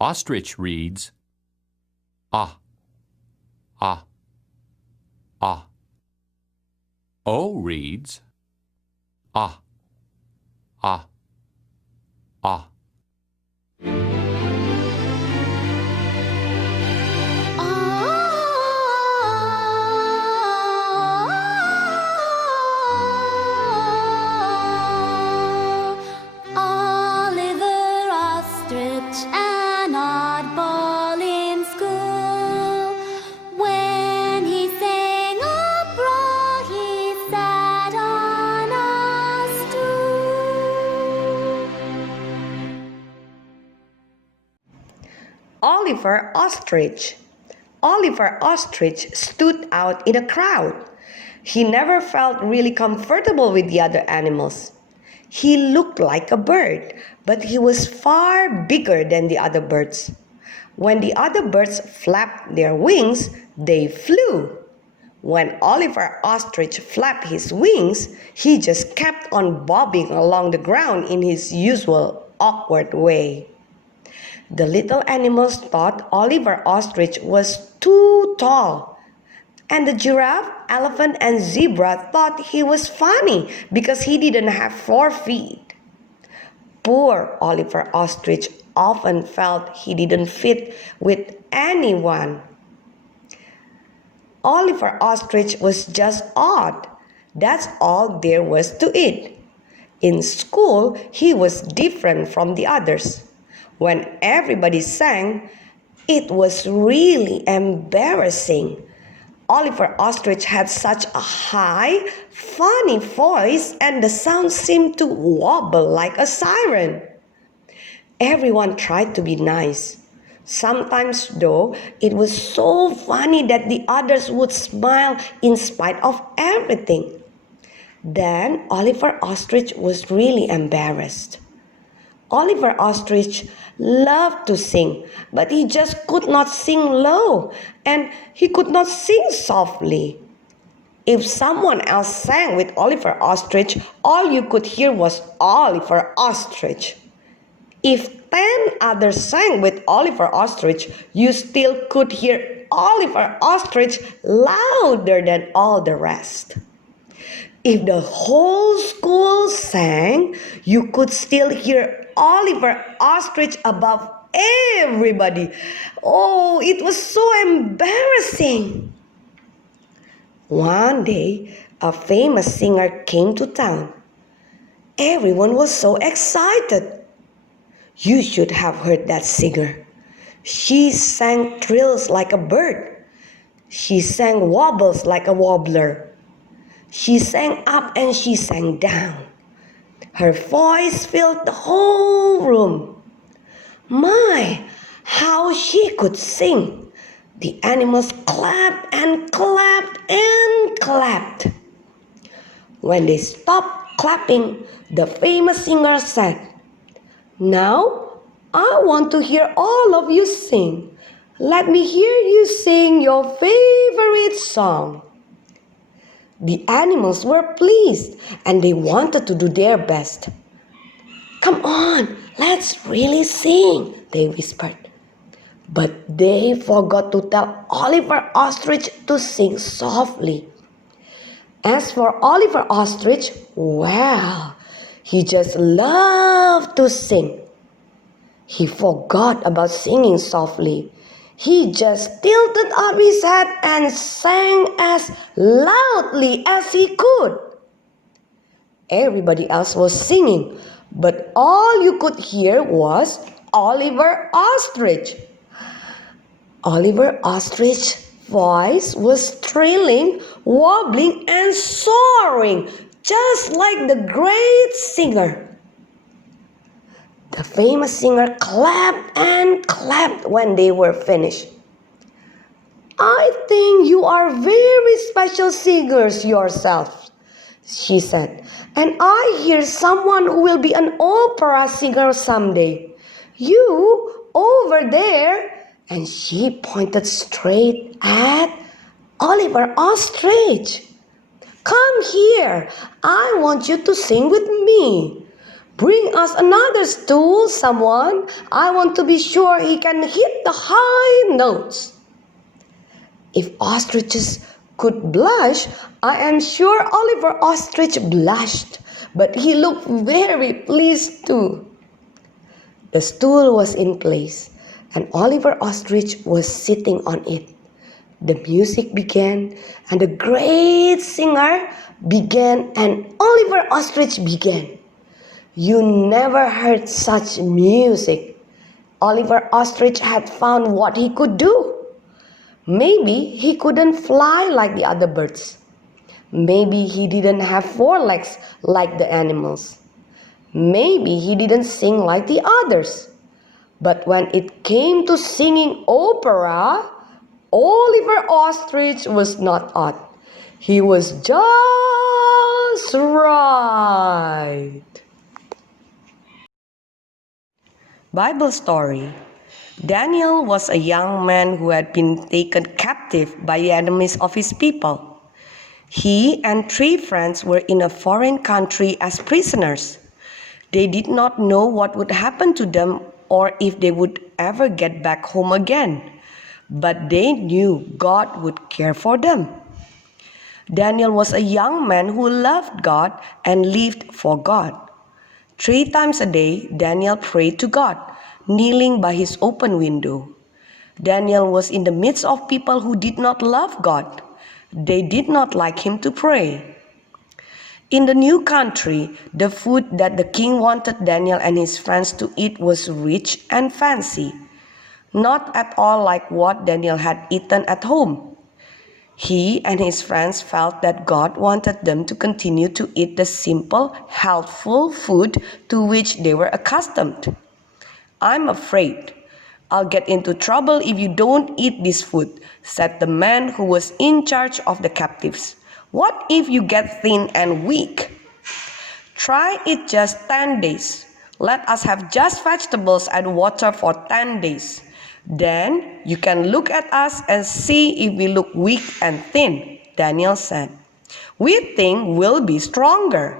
Ostrich reads, ah, ah, ah. O reads, ah, ah, ah. Oliver Ostrich, an oddball in school. When he sang opera, he sat on a stool. Oliver Ostrich. Oliver Ostrich stood out in a crowd. He never felt really comfortable with the other animals. He looked like a bird, but he was far bigger than the other birds. When the other birds flapped their wings, they flew. When Oliver Ostrich flapped his wings, he just kept on bobbing along the ground in his usual awkward way. The little animals thought Oliver Ostrich was too tall. And the giraffe, elephant, and zebra thought he was funny because he didn't have 4 feet. Poor Oliver Ostrich often felt he didn't fit with anyone. Oliver Ostrich was just odd. That's all there was to it. In school, he was different from the others. When everybody sang, it was really embarrassing. Oliver Ostrich had such a high, funny voice, and the sound seemed to wobble like a siren. Everyone tried to be nice. Sometimes, though, it was so funny that the others would smile in spite of everything. Then Oliver Ostrich was really embarrassed. Oliver Ostrich loved to sing, but he just could not sing low, and he could not sing softly. If someone else sang with Oliver Ostrich, all you could hear was Oliver Ostrich. If 10 others sang with Oliver Ostrich, you still could hear Oliver Ostrich louder than all the rest. If the whole school sang, you could still hear Oliver Ostrich above everybody. Oh, it was so embarrassing. One day, a famous singer came to town. Everyone was so excited. You should have heard that singer. She sang trills like a bird. She sang wobbles like a wobbler. She sang up and she sang down. Her voice filled the whole room. My, how she could sing! The animals clapped and clapped and clapped. When they stopped clapping, the famous singer said, "Now, I want to hear all of you sing. Let me hear you sing your favorite song." The animals were pleased and they wanted to do their best. "Come on, let's really sing," they whispered. But they forgot to tell Oliver Ostrich to sing softly. As for Oliver Ostrich, well, he just loved to sing. He forgot about singing softly. He just tilted up his head and sang as loudly as he could. Everybody else was singing, but all you could hear was Oliver Ostrich. Oliver Ostrich's voice was trilling, wobbling, and soaring, just like the great singer. The famous singer clapped and clapped when they were finished. "I think you are very special singers yourselves," she said, "and I hear someone who will be an opera singer someday. You over there," and she pointed straight at Oliver Ostrich. "Come here, I want you to sing with me." Bring us another stool, someone. I want to be sure he can hit the high notes. If ostriches could blush, I am sure Oliver Ostrich blushed, but he looked very pleased too. The stool was in place, and Oliver Ostrich was sitting on it. The music began, and the great singer began, and Oliver Ostrich began. You never heard such music. Oliver Ostrich had found what he could do. Maybe he couldn't fly like the other birds. Maybe he didn't have 4 legs like the animals. Maybe he didn't sing like the others. But when it came to singing opera, Oliver Ostrich was not odd. He was just right. Bible story. Daniel was a young man who had been taken captive by the enemies of his people. He and 3 friends were in a foreign country as prisoners. They did not know what would happen to them or if they would ever get back home again, but they knew God would care for them. Daniel was a young man who loved God and lived for God. 3 times a day, Daniel prayed to God, kneeling by his open window. Daniel was in the midst of people who did not love God. They did not like him to pray. In the new country, the food that the king wanted Daniel and his friends to eat was rich and fancy, not at all like what Daniel had eaten at home. He and his friends felt that God wanted them to continue to eat the simple, healthful food to which they were accustomed. I'm afraid I'll get into trouble if you don't eat this food, said the man who was in charge of the captives. What if you get thin and weak? Try it just 10 days. Let us have just vegetables and water for 10 days. Then you can look at us and see if we look weak and thin, Daniel said. We think we'll be stronger.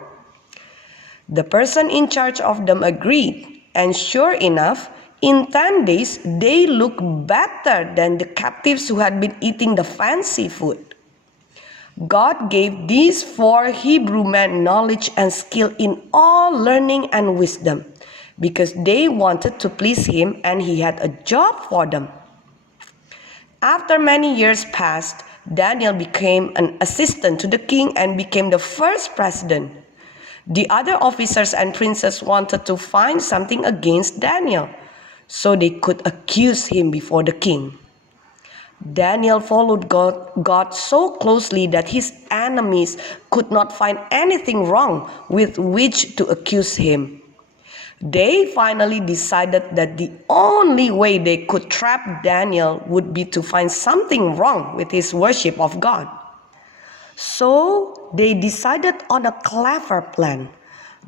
The person in charge of them agreed. And sure enough, in 10 days, they looked better than the captives who had been eating the fancy food. God gave these 4 Hebrew men knowledge and skill in all learning and wisdom, because they wanted to please him and he had a job for them. After many years passed, Daniel became an assistant to the king and became the first president. The other officers and princes wanted to find something against Daniel, so they could accuse him before the king. Daniel followed God so closely that his enemies could not find anything wrong with which to accuse him. They finally decided that the only way they could trap Daniel would be to find something wrong with his worship of God. So they decided on a clever plan.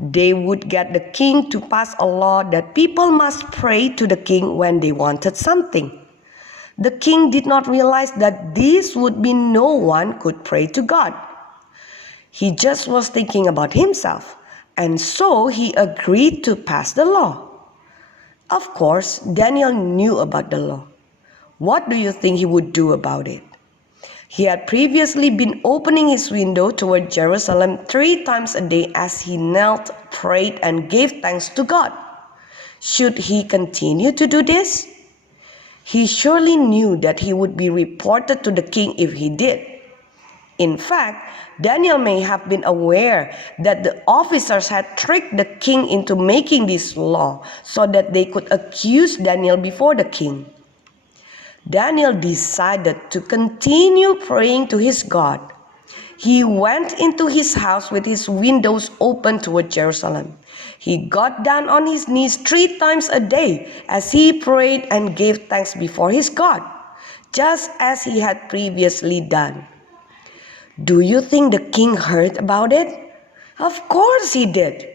They would get the king to pass a law that people must pray to the king when they wanted something. The king did not realize that this would mean no one could pray to God. He just was thinking about himself, and so he agreed to pass the law. Of course, Daniel knew about the law. What do you think he would do about it? He had previously been opening his window toward Jerusalem 3 times a day as he knelt, prayed, and gave thanks to God. Should he continue to do this? He surely knew that he would be reported to the king if he did. In fact, Daniel may have been aware that the officers had tricked the king into making this law so that they could accuse Daniel before the king. Daniel decided to continue praying to his God. He went into his house with his windows open toward Jerusalem. He got down on his knees 3 times a day as he prayed and gave thanks before his God, just as he had previously done. Do you think the king heard about it? Of course he did.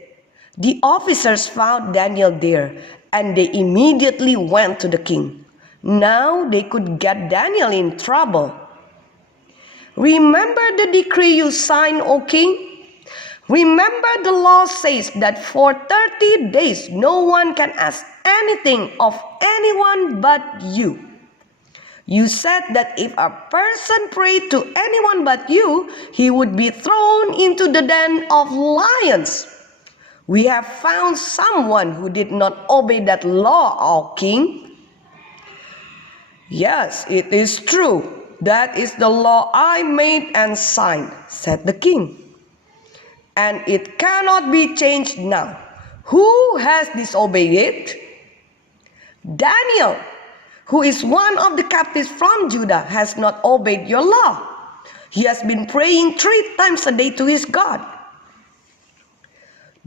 The officers found Daniel there, and they immediately went to the king. Now they could get Daniel in trouble. Remember the decree you signed, O king? Remember, the law says that for 30 days no one can ask anything of anyone but you. You said that if a person prayed to anyone but you, he would be thrown into the den of lions. We have found someone who did not obey that law, O king. Yes, it is true. That is the law I made and signed, said the king. And it cannot be changed now. Who has disobeyed it? Daniel, who is one of the captives from Judah, has not obeyed your law. He has been praying 3 times a day to his God.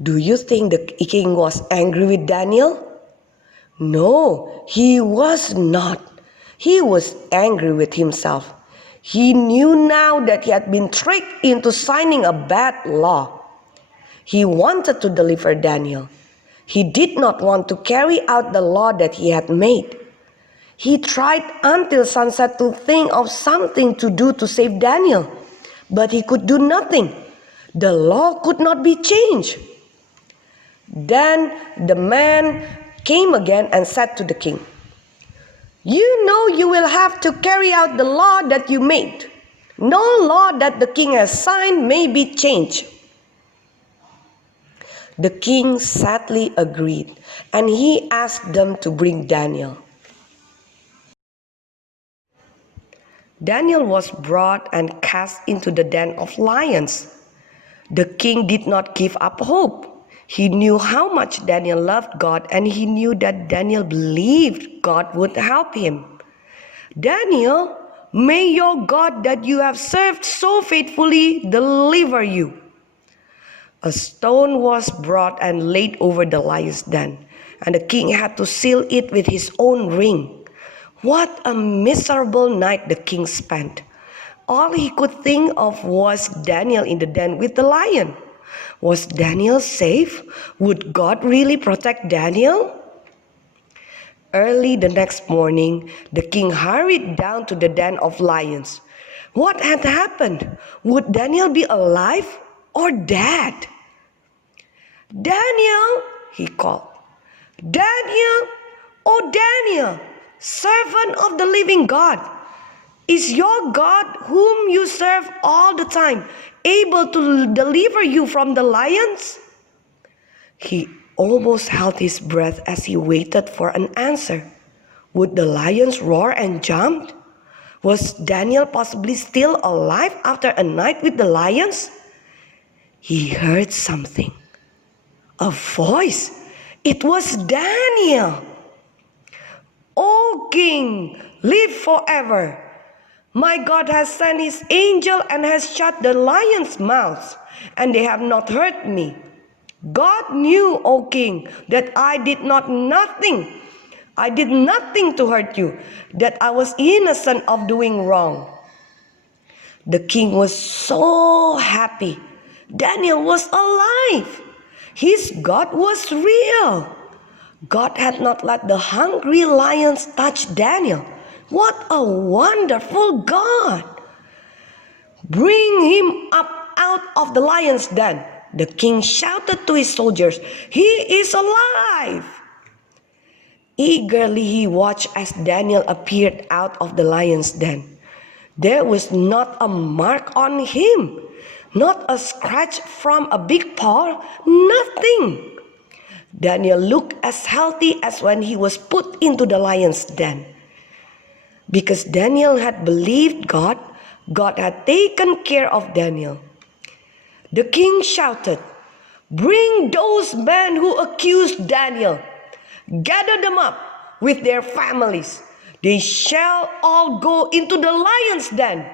Do you think the king was angry with Daniel? No, he was not. He was angry with himself. He knew now that he had been tricked into signing a bad law. He wanted to deliver Daniel. He did not want to carry out the law that he had made. He tried until sunset to think of something to do to save Daniel, but he could do nothing. The law could not be changed. Then the man came again and said to the king, "You know you will have to carry out the law that you made. No law that the king has signed may be changed." The king sadly agreed, and he asked them to bring Daniel. Daniel was brought and cast into the den of lions. The king did not give up hope. He knew how much Daniel loved God, and he knew that Daniel believed God would help him. "Daniel, may your God that you have served so faithfully deliver you." A stone was brought and laid over the lion's den, and the king had to seal it with his own ring. What a miserable night the king spent. All he could think of was Daniel in the den with the lion. Was Daniel safe? Would God really protect Daniel? Early the next morning, the king hurried down to the den of lions. What had happened? Would Daniel be alive or dead? "Daniel," he called. "Daniel, oh Daniel, servant of the living God, is your God, whom you serve all the time, able to deliver you from the lions?" He almost held his breath as he waited for an answer. Would the lions roar and jump? Was Daniel possibly still alive after a night with the lions? He heard something. A voice. It was Daniel. "O king, live forever. My God has sent his angel and has shut the lions' mouths, and they have not hurt me. God knew, O king, that I did nothing to hurt you, that I was innocent of doing wrong." The king was so happy. Daniel was alive. His God was real. God had not let the hungry lions touch Daniel. What a wonderful God! "Bring him up out of the lion's den," the king shouted to his soldiers. "He is alive!" Eagerly he watched as Daniel appeared out of the lion's den. There was not a mark on him, not a scratch from a big paw, nothing. Daniel looked as healthy as when he was put into the lion's den. Because Daniel had believed God, God had taken care of Daniel. The king shouted, "Bring those men who accused Daniel. Gather them up with their families. They shall all go into the lion's den."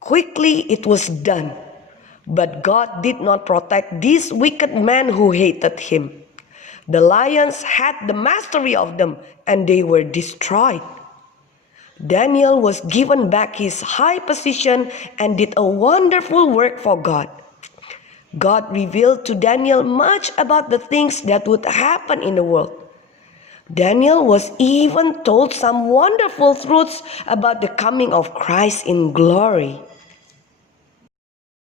Quickly it was done. But God did not protect these wicked men who hated him. The lions had the mastery of them, and they were destroyed. Daniel was given back his high position and did a wonderful work for God. God revealed to Daniel much about the things that would happen in the world. Daniel was even told some wonderful truths about the coming of Christ in glory.